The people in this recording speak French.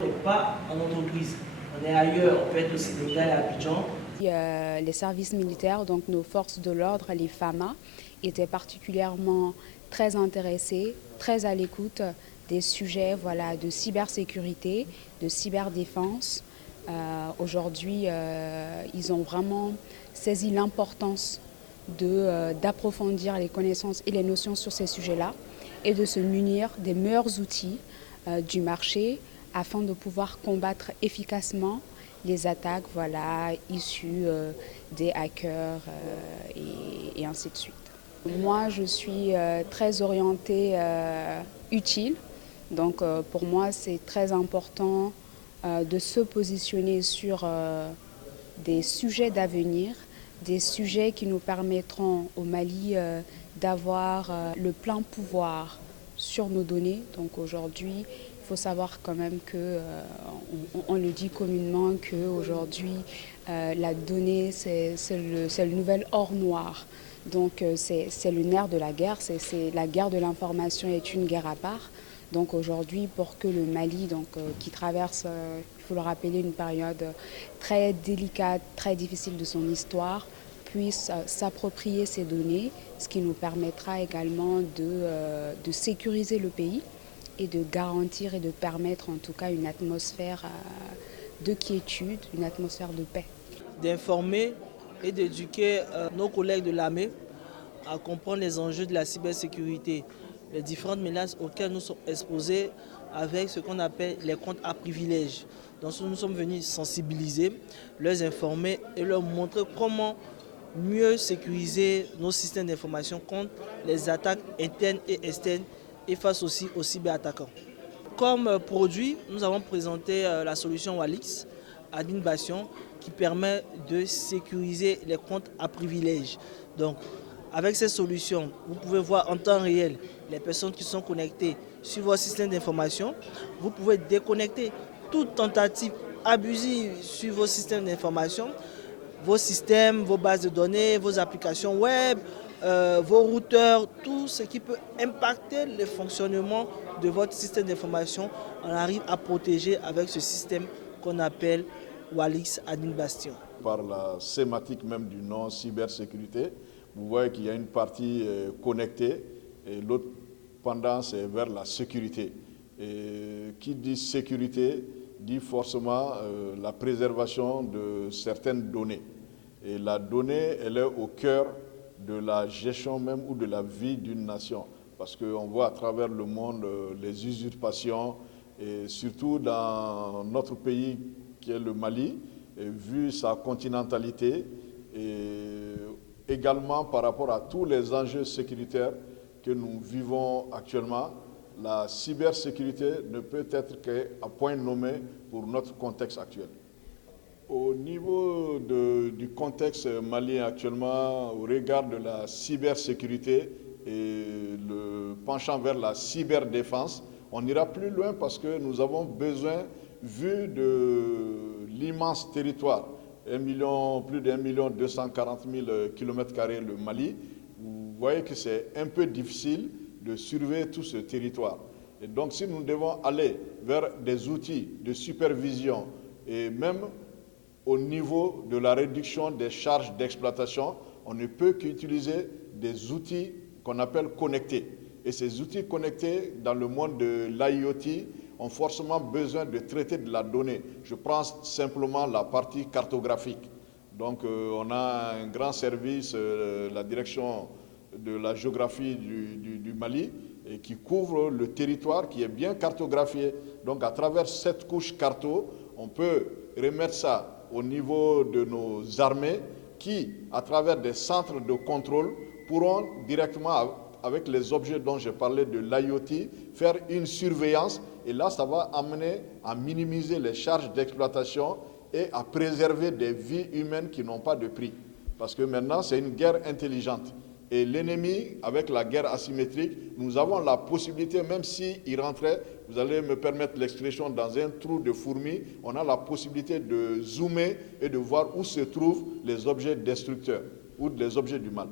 On n'est pas en entreprise, on est ailleurs, on peut être au Sénégal, à Abidjan. Les services militaires, donc nos forces de l'ordre, les FAMA, étaient particulièrement très intéressés, très à l'écoute des sujets de cybersécurité, de cyberdéfense. Aujourd'hui, ils ont vraiment saisi l'importance d'approfondir les connaissances et les notions sur ces sujets-là et de se munir des meilleurs outils du marché afin de pouvoir combattre efficacement les attaques issues des hackers et ainsi de suite. Moi, je suis très orientée utile. Donc, pour moi, c'est très important de se positionner sur des sujets d'avenir, des sujets qui nous permettront au Mali d'avoir le plein pouvoir sur nos données. Donc aujourd'hui, il faut savoir quand même que, on le dit communément qu'aujourd'hui, la donnée, c'est le nouvel or noir. Donc c'est le nerf de la guerre, la guerre de l'information est une guerre à part. Donc aujourd'hui, pour que le Mali, qui traverse, il faut le rappeler, une période très délicate, très difficile de son histoire, puisse s'approprier ces données, ce qui nous permettra également de sécuriser le pays et de garantir et de permettre en tout cas une atmosphère de quiétude, une atmosphère de paix. D'informer et d'éduquer nos collègues de l'armée à comprendre les enjeux de la cybersécurité, les différentes menaces auxquelles nous sommes exposés avec ce qu'on appelle les comptes à privilèges. Donc nous sommes venus sensibiliser, les informer et leur montrer comment mieux sécuriser nos systèmes d'information contre les attaques internes et externes et face aussi aux cyberattaquants. Comme produit, nous avons présenté la solution Walix Admin Bastion qui permet de sécuriser les comptes à privilèges. Donc, avec cette solution, vous pouvez voir en temps réel les personnes qui sont connectées sur votre système d'information. Vous pouvez déconnecter toute tentative abusive sur vos systèmes d'information, vos systèmes, vos bases de données, vos applications web, vos routeurs, tout ce qui peut impacter le fonctionnement de votre système d'information. On arrive à protéger avec ce système qu'on appelle Walix Admin Bastion. Par la sématique même du nom cybersécurité, vous voyez qu'il y a une partie connectée et l'autre pendant c'est vers la sécurité. Et qui dit sécurité dit forcément la préservation de certaines données. Et la donnée, elle est au cœur de la gestion même ou de la vie d'une nation. Parce qu'on voit à travers le monde les usurpations, et surtout dans notre pays qui est le Mali, et vu sa continentalité, et également par rapport à tous les enjeux sécuritaires que nous vivons actuellement, la cybersécurité ne peut être qu'à point nommé pour notre contexte actuel. Au niveau du contexte malien actuellement, au regard de la cybersécurité et le penchant vers la cyberdéfense, on n'ira plus loin parce que nous avons besoin, vu de l'immense territoire, plus d'1 240 000 km² le Mali, vous voyez que c'est un peu difficile de surveiller tout ce territoire. Et donc si nous devons aller vers des outils de supervision et même au niveau de la réduction des charges d'exploitation, on ne peut qu'utiliser des outils qu'on appelle connectés. Et ces outils connectés dans le monde de l'IoT ont forcément besoin de traiter de la donnée. Je prends simplement la partie cartographique. Donc on a un grand service, la direction de la géographie du Mali, et qui couvre le territoire qui est bien cartographié. Donc à travers cette couche carto, on peut remettre ça au niveau de nos armées qui, à travers des centres de contrôle, pourront directement, avec les objets dont j'ai parlé de l'IoT, faire une surveillance. Et là, ça va amener à minimiser les charges d'exploitation et à préserver des vies humaines qui n'ont pas de prix. Parce que maintenant, c'est une guerre intelligente. Et l'ennemi, avec la guerre asymétrique, nous avons la possibilité, même s'il rentrait, vous allez me permettre l'expression, dans un trou de fourmi, on a la possibilité de zoomer et de voir où se trouvent les objets destructeurs ou les objets du mal.